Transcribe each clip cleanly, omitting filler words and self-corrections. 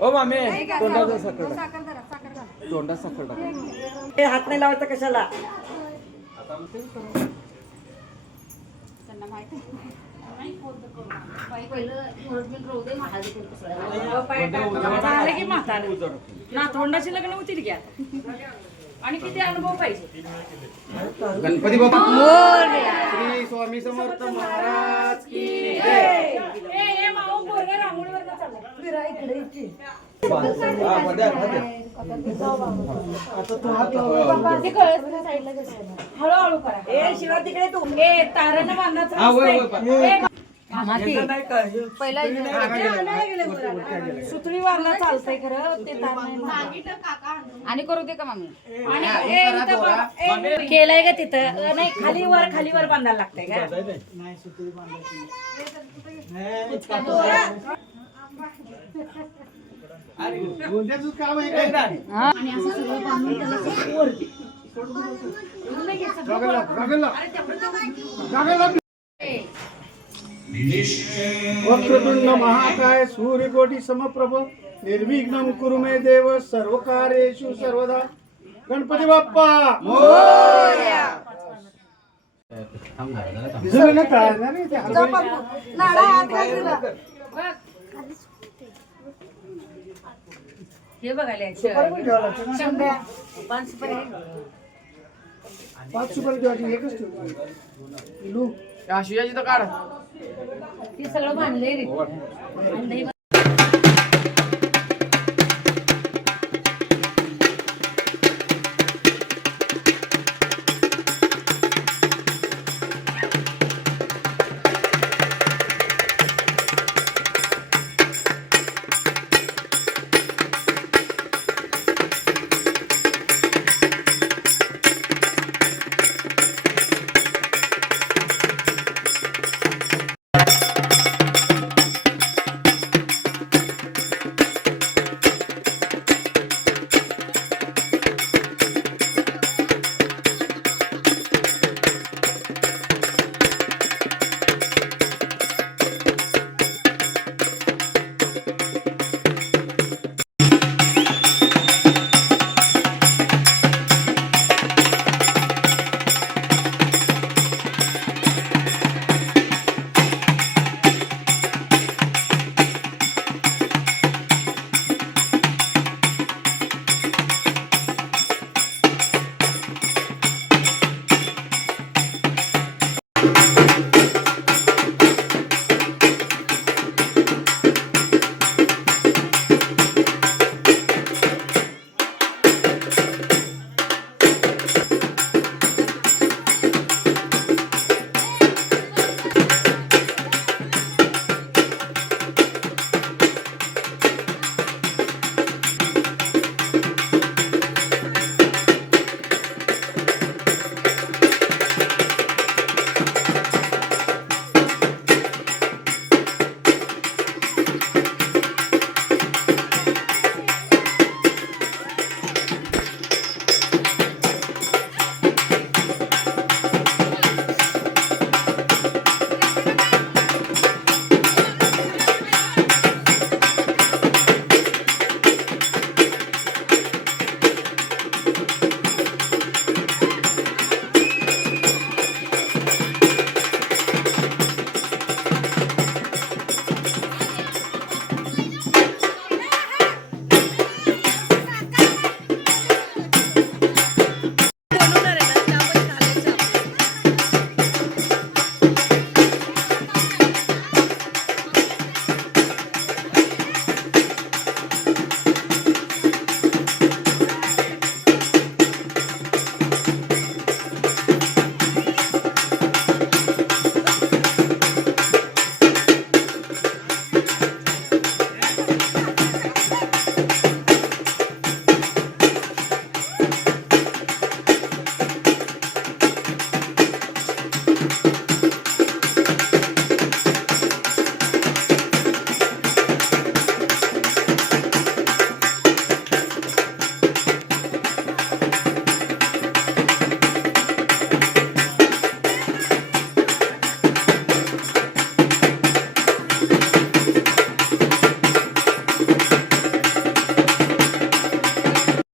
ओ मामे तोंडाचा साखर टाका. हात नाही लावायचा कशाला. तोंडाची लग्न होतील घ्या आणि किती अनुभव पाहिजे. गणपती बाप्पा श्री स्वामी समर्थ महाराज की जय. हळूहळू करा. शिवा तिकडे तू तारण बांधायचं सुतळी वारला चालतंय खरं ते आणि करू दे का मम्मी. केलंय का तिथं नाही खालीवर बांधायला लागतंय का. वक्रतुंड महाकाय सूर्यकोटी समप्रभ निर्विघ्नं कुरु मे देव सर्व कार्येषु सर्वदा. गणपती बाप्पा मोरया. हे बघायला 5 सुपारी एकच ठेवतो. आशियाची तर काढ. ते सगळं बांधलंय रे.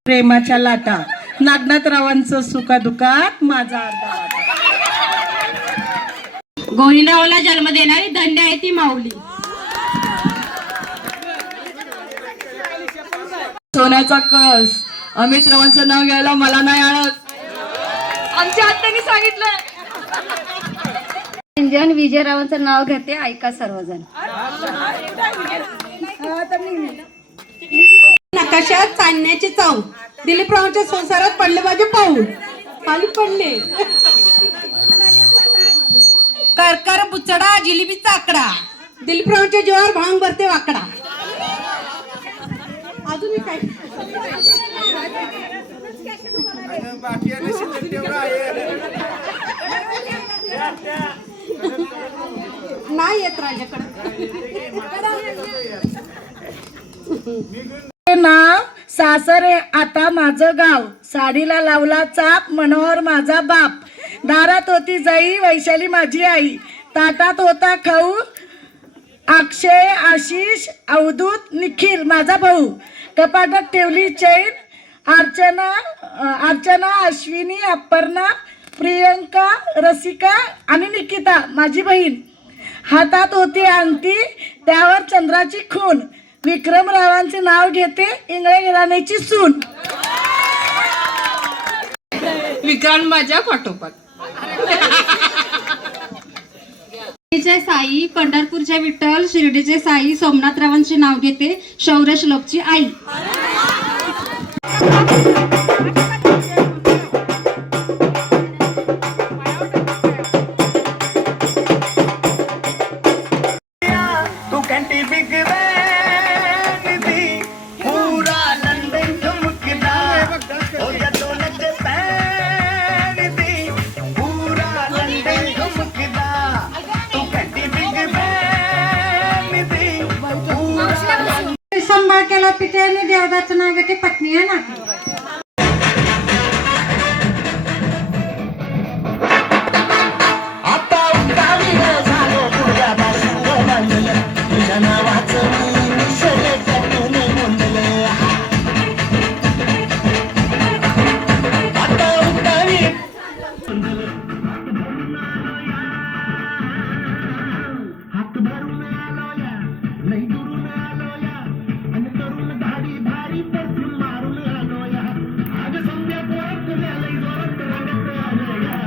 प्रेमाच्या लाटा नागनाथरावांचं सुखादुखात माझा अर्धा वाटा. गोविंदरावला जन्म देणारी धन्य आहे ती माऊली. सोन्याचा कस अमित रावांचं नाव घ्यायला मला नाही आणत. आमच्या आत्याने सांगितलं. रंजन विजयरावांचं नाव घेते, ऐका सर्वजण. नकाशात चांदण्याचे चव दिलीपरावांच्या संसारात पडले माझे पाऊल पाणी पडले. करकर बुचडा जिलेबीचा आकडा दिलीपरावांच्या जीवावर भांग भरते वाकडा. अजून काय बाकी आहे ना, शिल्लक तेवढं आहे. नाही येत माझ्याकडे. नाव सासरे आता माझं गाव, साडीला लावला चाप मनोहर माझा बाप. दारात होती जाई वैशाली माझी आई, ताटात होता खाऊ अक्षय आशिष अवधूत निखिल माझा भाऊ. कपाटात ठेवली चैन अर्चना अश्विनी अपर्णा प्रियंका रसिका आणि निकिता माझी बहीण. हातात होती अंगठी त्यावर चंद्राची खून, विक्रमरावांचे नाव घेते इंगळे घराण्याची सून. विक्रांत माझ्या पाठोपाठ. शिर्डीचे साई पंढरपूरचे विठ्ठल, शिर्डीचे साई सोमनाथरावांचे नाव घेते शौर्य श्लोकची आई. तू कंटी बिग दी पूरा लंदन चमकदा ओ या दोनचे पैर दी पूरा लंदन चमकदा. तू कंटी बिग दी पूरा संभाळ केला पित्याने देवदाचं नाव घेते पत्नी आहे ना. आता उतावी झालो तुझ्या बाजूला तुझ्या नावाचं निसर्गातून बोलले. आता उतावी हात भरून आलो या नाही दुरून आलो या आणि तरुण धाडी भारी परतून मारून आलो या. आज संध्या पोरात लई जोरात रंगत आलो या.